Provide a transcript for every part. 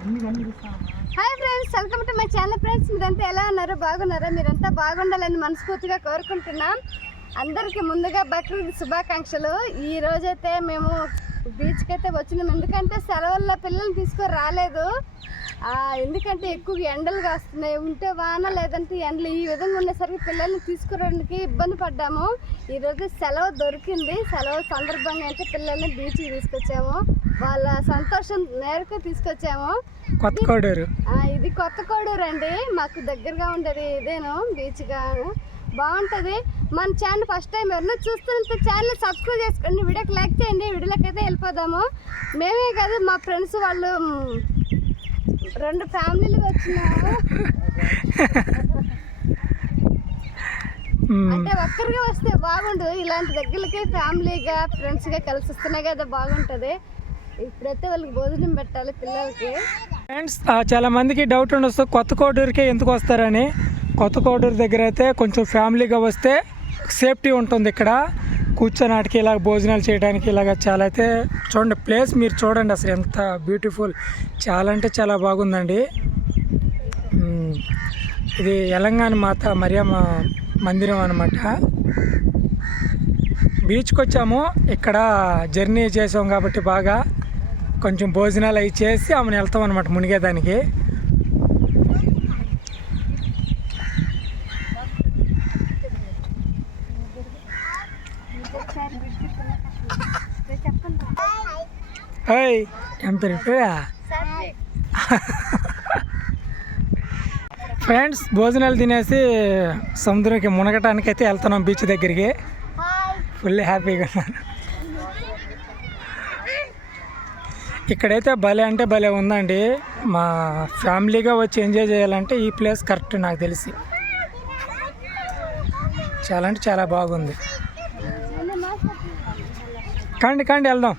Hi friends welcome to my channel friends. మీరంతా ఎలా ఉన్నారు? బాగున్నారా? మీరంతా బాగుండాలని మనస్ఫూర్తిగా కోరుకుంటున్నాం. అందరికీ ముందుగా బక్రీద్ శుభాకాంక్షలు. ఈ రోజైతే మేము బీచ్కి అయితే వచ్చినాం. ఎందుకంటే సెలవుల్లో పిల్లల్ని తీసుకొని రాలేదు ఎందుకంటే ఎక్కువ ఎండలు కాస్తున్నాయి. ఉంటే వాన లేదంటే ఎండలు. ఈ విధంగా ఉండేసరికి పిల్లల్ని తీసుకురావడానికి ఇబ్బంది పడ్డాము. ఈరోజు సెలవు దొరికింది. సెలవు సందర్భంగా అయితే పిల్లల్ని బీచ్కి తీసుకొచ్చాము. వాళ్ళ సంతోషం మేరకు తీసుకొచ్చాము. కొత్త కోడూరు. ఇది కొత్త కోడూరు అండి. మాకు దగ్గరగా ఉండేది ఇదేను బీచ్గా బాగుంటుంది. మన ఛానల్ ఫస్ట్ టైం ఎవరైనా చూస్తుంటే ఛానల్ సబ్స్క్రైబ్ చేసుకోండి. వీడియోకి లైక్ చేయండి. వీడియోలోకి అయితే వెళ్ళిపోదాము. మేమే కాదు మా ఫ్రెండ్స్ వాళ్ళు రెండు ఫ్యామిలీలు వచ్చినాము. అంటే ఒక్కరిగా వస్తే బాగుండదు ఇలాంటి దగ్గరికి ఫ్యామిలీగా ఫ్రెండ్స్గా కలిసి వస్తున్నాయి కదా బాగుంటుంది. ఇప్పుడైతే వాళ్ళకి భోజనం పెట్టాలి పిల్లలకి. ఫ్రెండ్స్ చాలా మందికి డౌట్ ఉండొచ్చు. కొత్త కోడూరుకే ఎందుకు వస్తారని. కొత్త కోడూరు దగ్గర అయితే కొంచెం ఫ్యామిలీగా వస్తే సేఫ్టీ ఉంటుంది ఇక్కడ. కూర్చోనాటికి ఇలా భోజనాలు చేయడానికి ఇలాగ చాలా అయితే చూడండి ప్లేస్ మీరు చూడండి అసలు ఎంత బ్యూటిఫుల్ చాలా అంటే చాలా బాగుందండి. ఇది తెలంగాణ మాత మరియమ్మ మందిరం అనమాట బీచ్కి వచ్చాము ఇక్కడ జర్నీ చేసాం కాబట్టి బాగా. కొంచెం భోజనాలు అవి చేసి ఆమెను వెళ్తాం అనమాట మునిగేదానికి. ఏయ్ ఏం పేరు ఫ్రెండ్స్ భోజనాలు తినేసి సముద్రంకి మునగటానికి అయితే వెళ్తున్నాం బీచ్ దగ్గరికి. ఫుల్ హ్యాపీగా ఉన్నాను ఇక్కడైతే భలే అంటే భలే ఉందండి. మా ఫ్యామిలీగా వచ్చి ఎంజాయ్ చేయాలంటే ఈ ప్లేస్ కరెక్ట్ నాకు తెలిసి. చాలా అంటే చాలా బాగుంది. కండి కండి వెళ్దాం.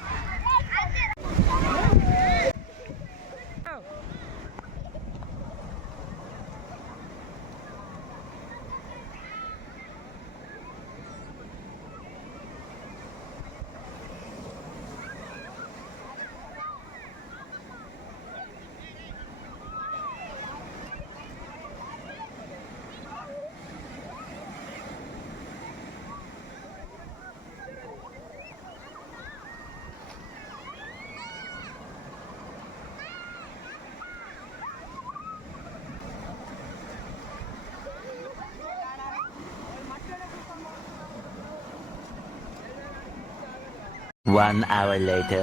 One hour later.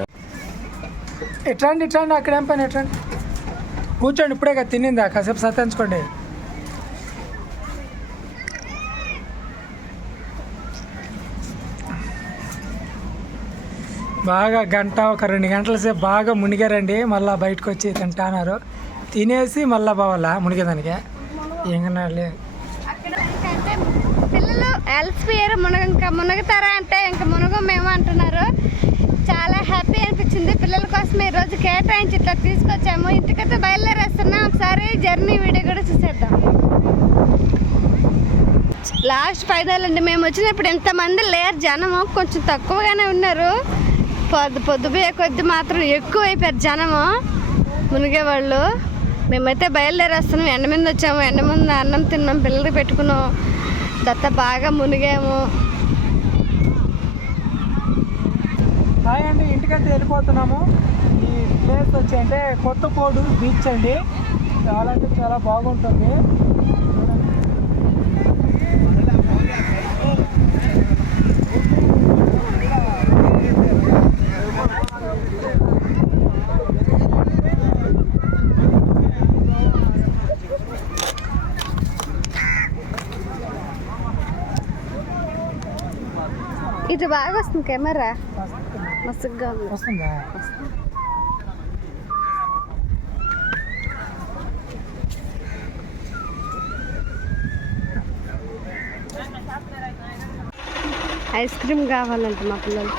ఎట్రండి ఇట్రండి అక్కడ ఏం పని ఎట్రండి? కూర్చోండి ఇప్పుడే కదా తినిందా? కాసేపు సత్తించుకోండి బాగా గంట ఒక రెండు గంటల సేపు బాగా మునిగారండి. మళ్ళీ బయటకు వచ్చి తింటాన్నారు. తినేసి మళ్ళీ పోవాలా మునిగేదానికి? అంటే పిల్లలు ఎల్స్పియర్ మునగ ఇంకా మునగుతారా అంటే ఇంకా మునగం మేము అంటున్నారు చాలా హ్యాపీ అనిపించింది పిల్లల కోసం ఈ నుంచి ఇట్లా తీసుకొచ్చాము. ఇంటికైతే బయలుదేరేస్తున్నాం. ఒకసారి జర్నీ వీడియో కూడా చూసేద్దాం. లాస్ట్ ఫైనల్ అండి. మేము వచ్చినప్పుడు ఎంతమంది లేరు జనము. కొంచెం తక్కువగానే ఉన్నారు. పొద్దు పొద్దుపోయే కొద్ది మాత్రం ఎక్కువ అయిపోయారు జనము మునిగేవాళ్ళు మేమైతే బయలుదేరేస్తున్నాం. ఎండ మీద వచ్చాము. ఎండ ముందు అన్నం తిన్నాం. పిల్లలు పెట్టుకున్నాం. దత్త బాగా మునిగాము. హాయ్ అండి ఇంటికైతే వెళ్ళిపోతున్నాము. ఈ ప్లేస్ వచ్చి అంటే కొత్త కోడు బీచ్ అండి. చాలా అంటే చాలా బాగుంటుంది. ఇది బాగా వస్తుంది కెమెరా. మస్తుగా వస్తుందా? ఐస్ క్రీమ్ కావాలంట మా పిల్లలు?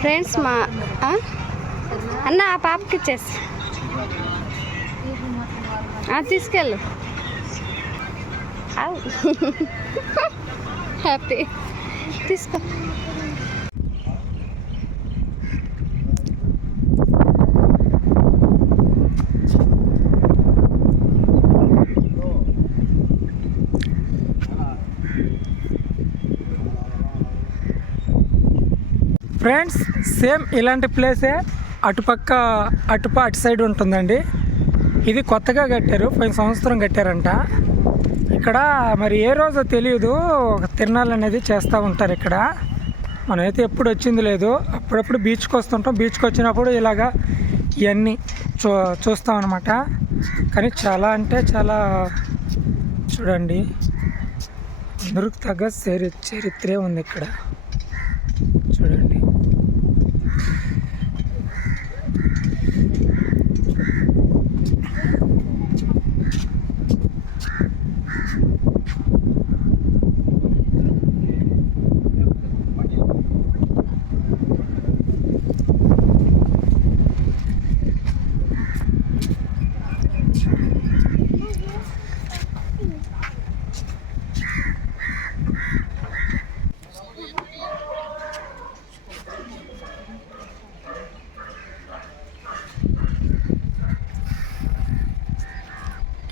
ఫ్రెండ్స్ మా? అన్న ఆ పాపకి ఇచ్చేసి. తీసుకెళ్ళు. హ్యాపీ. తీసుకో. ఫ్రెండ్స్ సేమ్ ఇలాంటి ప్లేసే అటుపక్క అటుప అటు సైడ్ ఉంటుందండి. ఇది కొత్తగా కట్టారు పోయిన సంవత్సరం కట్టారంట. ఇక్కడ మరి ఏ రోజో తెలియదు ఒక తిరణాలు అనేది చేస్తూ ఉంటారు ఇక్కడ. మనమైతే ఎప్పుడు వచ్చింది లేదు. అప్పుడప్పుడు బీచ్కి వస్తుంటాం. బీచ్కి వచ్చినప్పుడు ఇలాగా ఇవన్నీ చూ చూస్తాం అనమాట కానీ చాలా అంటే చాలా చూడండి అందరికి తగ్గ చరి చరిత్రే ఉంది ఇక్కడ. చూడండి.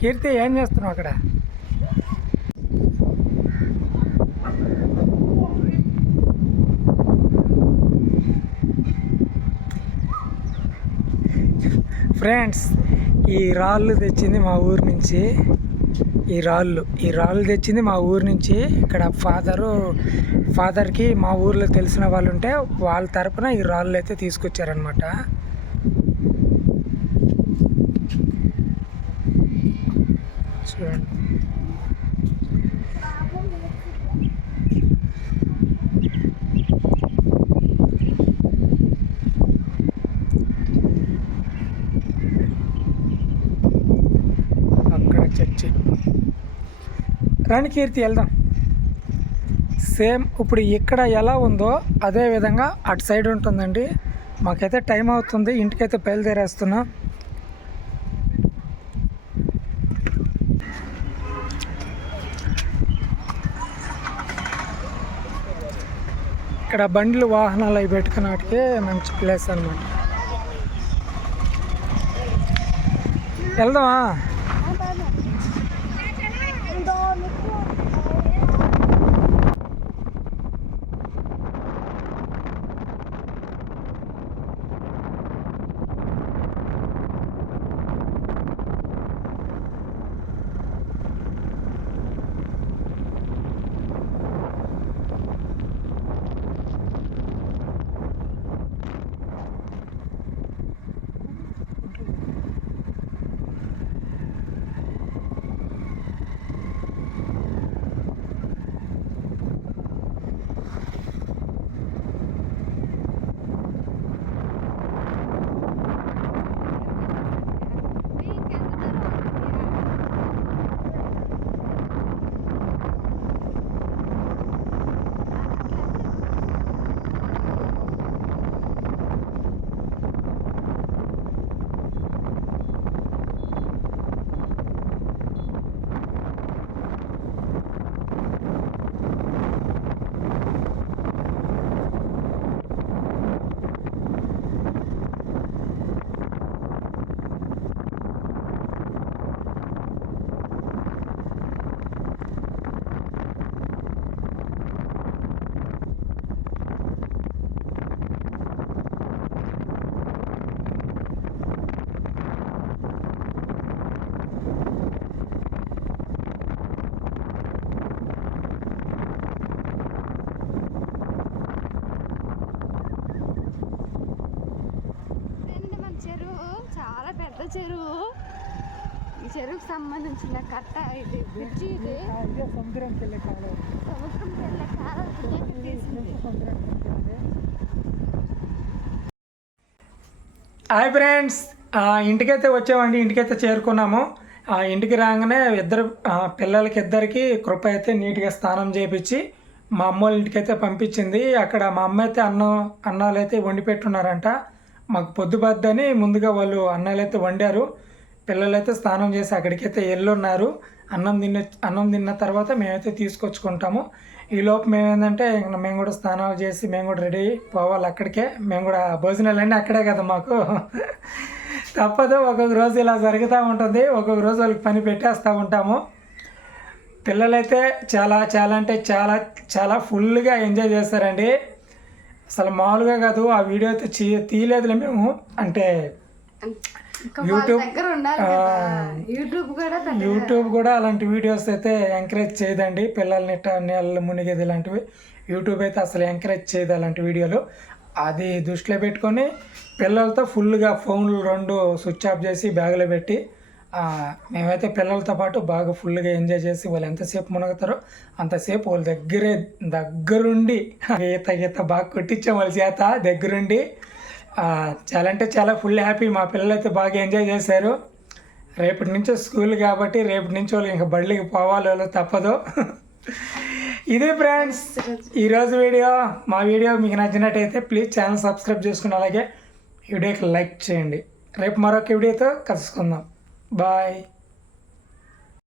కీర్తి ఏం చేస్తున్నావు అక్కడ? ఫ్రెండ్స్ ఈ రాళ్ళు తెచ్చింది మా ఊరు నుంచి. ఈ రాళ్ళు ఈ రాళ్ళు తెచ్చింది మా ఊరు నుంచి. ఇక్కడ ఫాదరు ఫాదర్కి మా ఊర్లో తెలిసిన వాళ్ళు ఉంటే వాళ్ళ తరపున ఈ రాళ్ళు అయితే తీసుకొచ్చారనమాట చూడండి అక్కడ చర్చి. రాణి కీర్తి వెళ్దాం. సేమ్ ఇప్పుడు ఇక్కడ ఎలా ఉందో అదే విధంగా అటు సైడ్ ఉంటుందండి. మాకైతే టైం అవుతుంది ఇంటికైతే బయలుదేరేస్తున్నాం. ఇక్కడ బండ్లు వాహనాలు అవి పెట్టుకున్నటికే మంచి ప్లేస్ అనమాట వెళ్దామా ఇదండి మన చెరువు చెరువు? ఈ చెరువుకు సంబంధించిన కట్ట ఇది బ్రిడ్జి ఇది. సముద్రం వెళ్ళే కాలం సముద్రం వెళ్ళే కాలం హాయ్ ఫ్రెండ్స్. ఆ, ఇంటికైతే వచ్చామండి. ఇంటికైతే చేరుకున్నాము. ఆ, ఇంటికి రాగానే ఇద్దరు పిల్లలకి ఇద్దరికి కృప అయితే నీట్గా స్నానం చేయించి మా అమ్మ వాళ్ళ ఇంటికైతే పంపించింది. అక్కడ మా అమ్మ అయితే అన్నం అన్నాలు అయితే వండి పెట్టున్నారంట మాకు పొద్దుబద్దని ముందుగా వాళ్ళు అన్నాలైతే అయితే వండారు. పిల్లలైతే స్నానం చేసి అక్కడికైతే వెళ్ళున్నారు అన్నం తిన్న అన్నం తిన్న తర్వాత మేమైతే తీసుకొచ్చుకుంటాము. ఈ మేము ఏంటంటే మేము కూడా స్నానాలు చేసి మేము కూడా రెడీ పోవాలి అక్కడికే. మేము కూడా భోజనాలు అన్నీ అక్కడే కదా మాకు. తప్పదు ఒక్కొక్క రోజు ఇలా జరుగుతూ ఉంటుంది. ఒక్కొక్క రోజు వాళ్ళకి పని పెట్టేస్తూ ఉంటాము. పిల్లలైతే చాలా చాలా అంటే చాలా చాలా ఫుల్గా ఎంజాయ్ చేస్తారండి. అసలు మామూలుగా కాదు ఆ వీడియో అయితే తీయలేదులే మేము. అంటే యూట్యూబ్ యూట్యూబ్ కూడా పెద్ద యూట్యూబ్ కూడా అలాంటి వీడియోస్ అయితే ఎంకరేజ్ చేయదండి. పిల్లల్ని నీళ్ళు మునిగేది ఇలాంటివి యూట్యూబ్ అయితే అసలు ఎంకరేజ్ చేయదు అలాంటి వీడియోలు. అది దృష్టిలో పెట్టుకొని పిల్లలతో ఫుల్గా ఫోన్లు రెండు స్విచ్ ఆఫ్ చేసి బ్యాగులో పెట్టి మేమైతే పిల్లలతో పాటు బాగా ఫుల్గా ఎంజాయ్ చేసి వాళ్ళు ఎంతసేపు మునుగుతారో అంతసేపు వాళ్ళ దగ్గరే దగ్గరుండి ఈత ఈత బాగా కొట్టించాం వాళ్ళ చేత దగ్గరుండి. చాలా అంటే చాలా ఫుల్ హ్యాపీ మా పిల్లలు అయితే బాగా ఎంజాయ్ చేశారు. రేపటి నుంచి స్కూల్ కాబట్టి రేపటి నుంచి వాళ్ళు ఇంకా బళ్ళకి పోవాలి వాళ్ళు తప్పదు. ఇదే ఫ్రెండ్స్ ఈరోజు వీడియో మా వీడియో మీకు నచ్చినట్టయితే ప్లీజ్ ఛానల్ సబ్స్క్రైబ్ చేసుకుని అలాగే వీడియోకి లైక్ చేయండి. రేపు మరొక వీడియోతో కలుసుకుందాం. Bye.